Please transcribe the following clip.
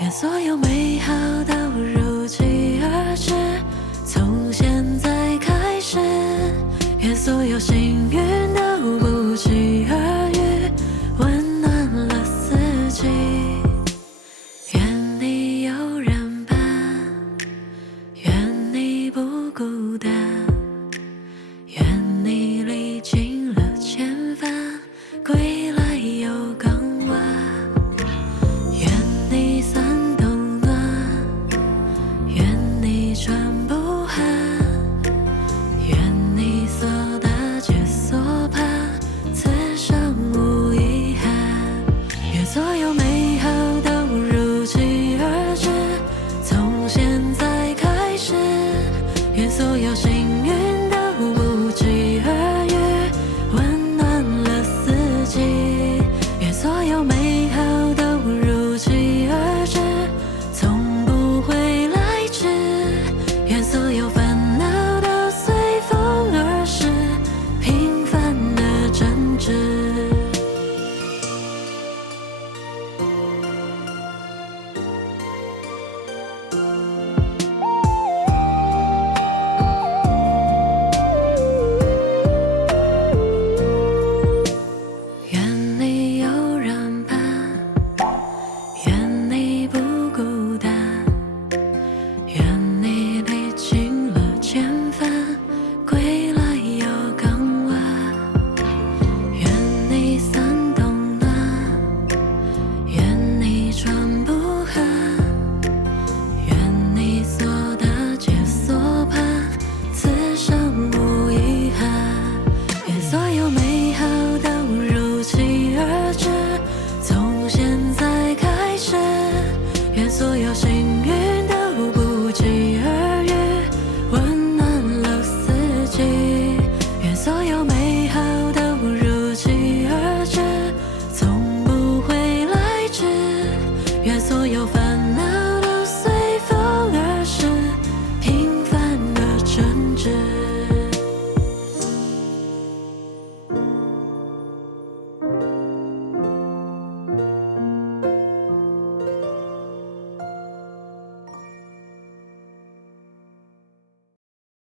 愿所有美好都如期而至，从现在开始，愿所有幸运都不期而遇，温暖了四季。愿你有人伴，愿你不孤单，愿你历经了千帆，归来又更晚。愿你伞冬暖，愿你船不寒，愿你所搭皆所盼，此生无遗憾。愿所有美好都如期而至，从现在开始，愿所有幸运都不期而遇，温暖了四季。愿所有美好都如期而至，从不会来迟。愿所有烦恼都随风而逝，平凡的真挚。愿你有人伴，愿你不孤单，愿你历经了千帆，归来又更晚。愿你伞冬暖，愿你船不寒，愿你所搭皆所盼，此生无遗憾。愿所有美好都如期而至，从现在开始，愿所有幸运都不期而遇，温暖了四季。愿所有美好都如期而至，从不会来迟。愿所有